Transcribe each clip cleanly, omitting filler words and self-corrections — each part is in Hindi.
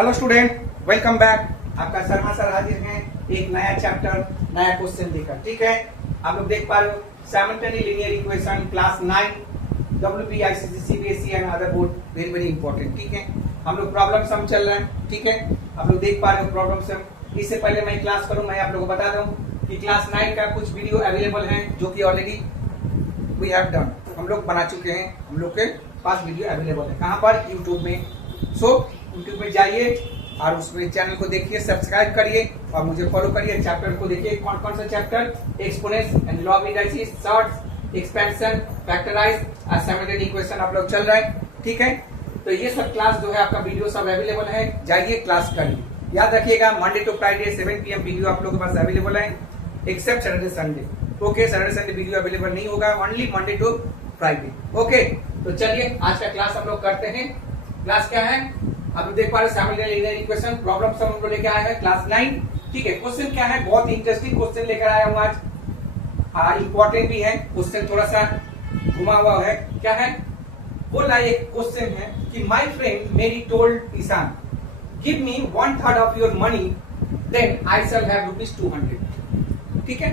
Hello student, welcome back. आपका शर्मा सर हाजिर हैं एक नया चैप्टर, नया क्वेश्चन देकर। ठीक है, आप लोग देख पा रहे हो simultaneous linear equation class 9 WP ICSE CBSE and other board, very very important. ठीक है, हम लोग प्रॉब्लम सम चल रहा है। ठीक है, आप लोग देख पा रहे हो प्रॉब्लम सम। इससे पहले मैं क्लास करूं, मैं आप लोगों को बता दूं कि क्लास 9 का कुछ वीडियो अवेलेबल है जो कि ऑलरेडी वी हैव डन, हम लोग बना चुके हैं। हम लोग के पास वीडियो अवेलेबल है कहाँ पर, यूट्यूब में। यूट्यूब में जाइए और उसमें चैनल को देखिए, सब्सक्राइब करिए और मुझे फॉलो करिए। चैप्टर को देखिए, कौन कौन सा chapter, exponents and law of indices, surds, expansion, factorise, simultaneous equation आप लोग चल रहा है। ठीक है, तो ये सब क्लास जो है आपका वीडियो सब अवेलेबल है, जाइए क्लास करिए। याद रखिएगा Monday to Friday 7 PM video आप लोगों के पास अवेलेबल है, except Saturday Sunday. Okay, Saturday Sunday video available नहीं होगा, only Monday to Friday. Okay, तो चलिए आज का क्लास हम लोग करते हैं। क्लास क्या है आप लोग देख पा रहे हैं, simultaneous linear equation problem some हम लोग लेके आए हैं क्लास 9। ठीक है, क्वेश्चन क्या है, बहुत इंटरेस्टिंग क्वेश्चन लेकर आया हूं आज। हाँ, इंपॉर्टेंट भी है क्वेश्चन, थोड़ा सा घुमा हुआ है। क्या है, बोला एक क्वेश्चन है कि my friend Mary told Ishan give me 1/3 of your money then I shall have ₹200। ठीक है,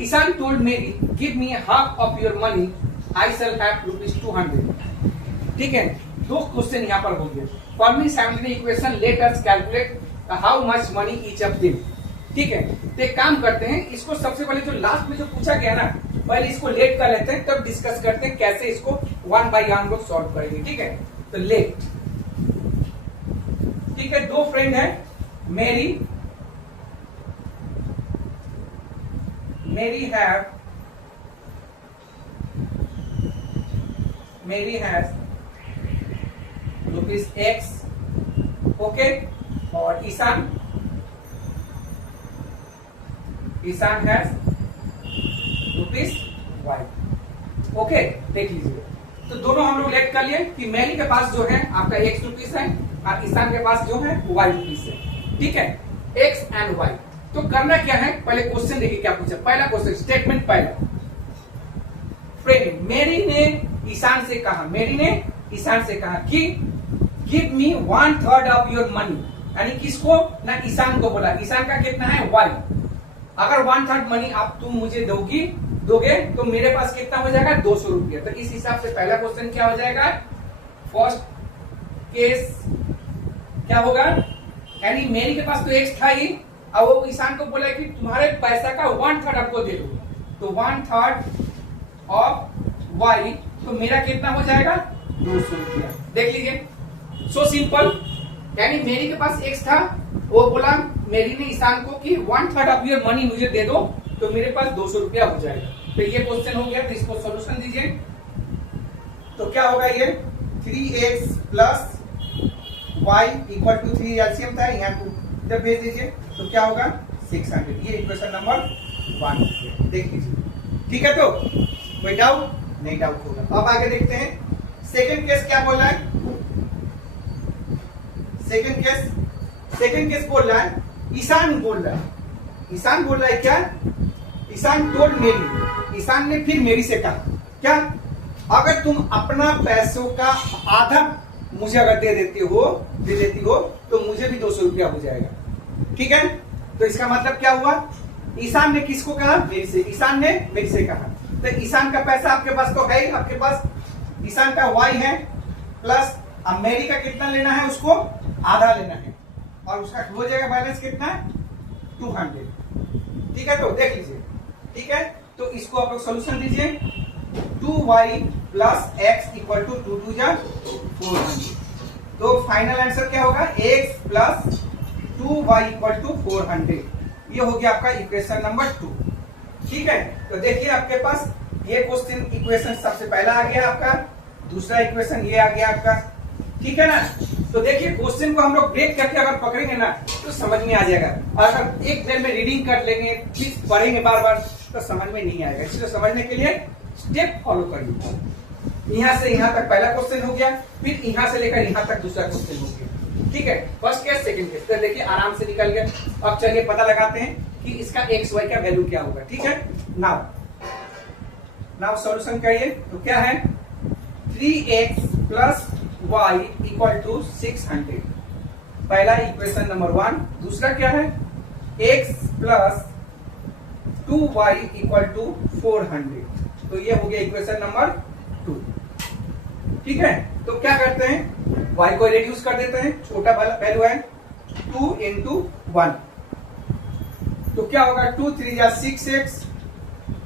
Ishan told Mary give me half of your money I shall have ₹200। ठीक है, दो क्वेश्चन यहाँ पर हो गए। For me simultaneous equation let us calculate how much money each of them. ठीक है, तो एक काम करते हैं, इसको सबसे पहले जो लास्ट में जो पूछा गया ना, पहले इसको लेट कर लेते हैं, तब डिस्कस करते हैं कैसे इसको वन बाय वन लोग सॉल्व करेंगे। ठीक है, तो लेट। ठीक है, दो फ्रेंड है, मेरी हैज ₹X, ओके, और ईशान हैज ₹Y। ओके, देख लीजिए, तो दोनों हम लोग लेट कर लिए कि मेरी के पास जो है आपका ₹X है और ईशान के पास जो है ₹Y है। ठीक है, X एंड Y। तो करना क्या है, पहले क्वेश्चन देखिए क्या पूछा। पहला क्वेश्चन, स्टेटमेंट पहला, फ्रेंड मेरी ने ईशान से कहा कि give me 1/3 of your money, यानी किसको ना, ईशान को बोला। ईशान का कितना है Y। अगर 1/3 मनी आप तुम मुझे दोगे तो मेरे पास कितना हो जाएगा, ₹200। तो इस हिसाब से पहला क्वेश्चन क्या हो जाएगा, फर्स्ट केस क्या होगा, यानी मेरी के पास तो X था ही, और वो ईशान को बोला कि तुम्हारे पैसा का 1/3 आपको दे दो, तो 1/3 ऑफ Y, तो मेरा कितना हो जाएगा, ₹200। देख लीजिए, सो सिंपल। यानी मेरी के पास X था, वो बोला मेरी ने ईशान को कि 1/3 ऑफ योर मनी मुझे दे दो, तो मेरे पास ₹200 हो जाएगा। तो ये क्वेश्चन हो गया, तो इसको सोल्यूशन दीजिए। तो क्या होगा, ये 3X plus Y equal to 3 LCM था, यहाँ को इधर भेज दीजिए, तो क्या होगा 600। ये इक्वेशन नंबर 1 देख लीजिए। ठीक है, तो कोई डाउट नहीं, डाउट होगा। अब आगे देखते हैं सेकंड केस क्या बोल रहा है। सेकंड केस बोल रहा है, ईशान बोल रहा है क्या, ईशान टोल्ड मेरी, ईशान ने फिर मेरी से कहा क्या, अगर तुम अपना पैसों का आधा मुझे अगर दे देती हो तो मुझे भी ₹200 हो जाएगा। ठीक है, तो इसका मतलब क्या हुआ, ईशान ने किसको कहा, मेरी से, ईशान ने मेरी से कहा। तो ईशान का पैसा आपके पास तो है ही, आपके पास ईशान का Y है, प्लस अब मेरी का कितना लेना है, उसको आधा लेना है, और उसका हो जाएगा बैलेंस कितना, 200। ठीक है, तो देख लीजिए। ठीक है, तो इसको आप लोग सोल्यूशन दीजिए। 2Y plus X equal to 2 2 जा 400। तो फाइनल आंसर क्या होगा, X plus 2Y equal to 400। ये हो गया आपका इक्वेशन नंबर 2। ठीक है, तो देखिए आपके पास ये क्वेश्चन इक्वेशन सबसे पहला आ गया आपका, दूसरा इक्वेशन ये आ गया आपका। ठीक है ना, तो देखिए क्वेश्चन को हम लोग ब्रेक करके अगर पकड़ेंगे ना तो समझ में आ जाएगा, और अगर एक देर में रीडिंग कर लेंगे फिर पढ़ेंगे बार बार तो समझ में नहीं आएगा। इसलिए समझने के लिए स्टेप फॉलो करिए। यहाँ से यहाँ तक पहला क्वेश्चन हो गया, फिर यहाँ से लेकर यहाँ तक दूसरा क्वेश्चन हो गया। ठीक है, फर्स्ट केस सेकंड केस, तो देखिए आराम से निकल गया। अब चलिए पता लगाते हैं कि इसका XY का वैल्यू क्या होगा। ठीक है, नाउ सॉल्यूशन करिए, तो क्या है 3x plus y equal to 600। पहला इक्वेशन नंबर 1। दूसरा क्या है, x plus 2y equal to 400। तो ये हो गया इक्वेशन नंबर 2। ठीक है, तो क्या करते हैं, y को रिड्यूस कर देते हैं, छोटा वैल्यू है 2 इंटू 1, तो क्या होगा 2 3 जा 6x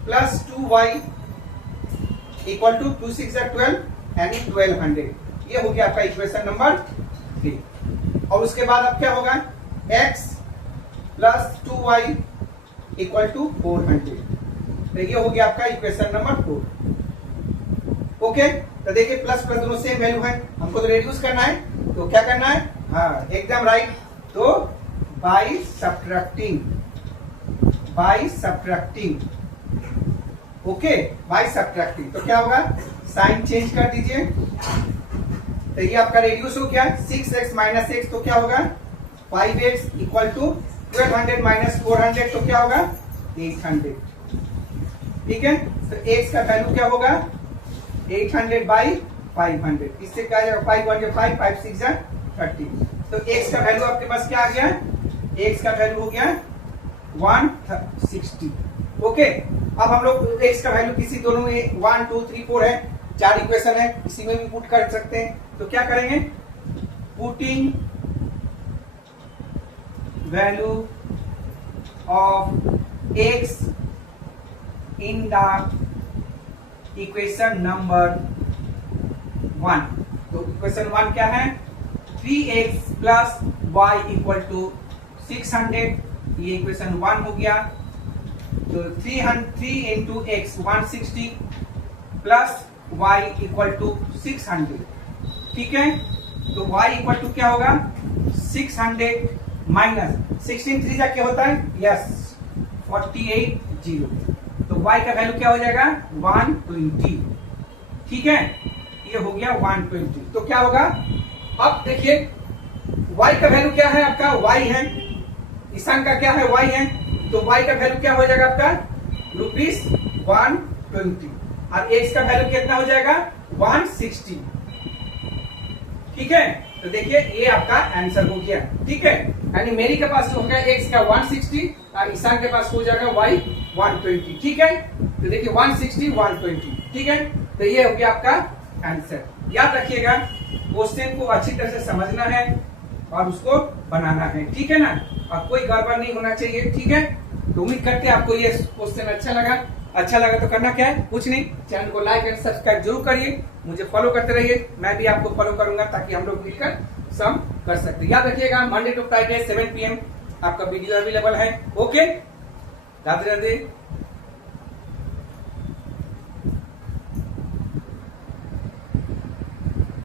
plus 2y equal to 2 6 जा 12 यानी 1200। ये हो गया आपका इक्वेशन नंबर 3। और उसके बाद अब क्या होगा, x plus 2y equal to 400। तो ये हो गया आपका इक्वेशन नंबर 4। ओके, तो देखिए प्लस प्लस दोनों सेम वैल्यू है, हमको तो रिड्यूस करना है, तो क्या करना है, हाँ एकदम राइट, तो by subtracting, okay by subtracting. तो क्या होगा, साइन चेंज कर दीजिए, तो ये आपका रेडियस हो गया 6x माइनस x, तो क्या होगा 5x इक्वल टू 1200 माइनस 400, तो क्या होगा 800। ठीक है, तो x का वैल्यू क्या होगा 800 बाई 500, इससे क्या आ जाएगा 5 1 5 5 6 30। तो x का वैल्यू आपके पास क्या आ गया, x का वैल्यू हो गया 160। ओके, अब हम लोग x का वैल्यू किसी दोनों में 1 2 3 4 है, 4 इक्वेशन है, इसी में भी पुट कर सकते हैं। तो क्या करेंगे, putting value of x in the equation number 1। तो इक्वेशन 1 क्या है, 3x plus y equal to 600, ये इक्वेशन 1 हो गया। तो 3 into x 160 plus y equal to 600। ठीक है, तो y इक्वल टू क्या होगा 600 माइनस 16 3 जा क्या होता है, यस 48 0। तो y का वैल्यू क्या हो जाएगा 120। ठीक है, ये हो गया 120। तो क्या होगा, अब देखिए y का वैल्यू क्या है आपका, y है, ईशान का क्या है y है, तो y का वैल्यू क्या हो जाएगा आपका ₹120 और x का वैल्यू कितना हो जाएगा 160। ठीक है, तो देखिए ये आपका आंसर हो गया। ठीक है, यानी मेरी के पास होगा x का 160 और ईशान के पास हो जाएगा y 120। ठीक है, तो देखिए 160 120। ठीक है, तो ये हो गया आपका आंसर। याद रखिएगा, क्वेश्चन को अच्छी तरह से समझना है और उसको बनाना है। ठीक है ना, और कोई गड़बड़ नहीं होना चाहिए। ठीक है, तो उम्मीद करते हैं आपको ये क्वेश्चन अच्छा लगा तो करना क्या है, कुछ नहीं, चैनल को लाइक एंड सब्सक्राइब जरूर करिए, मुझे फॉलो करते रहिए, मैं भी आपको फॉलो करूंगा ताकि हम लोग मिलकर सम कर सकते हैं। याद रखिएगा, मंडे टू फ्राइडे 7 PM आपका वीडियो अवेलेबल है। ओके, राधे राधे।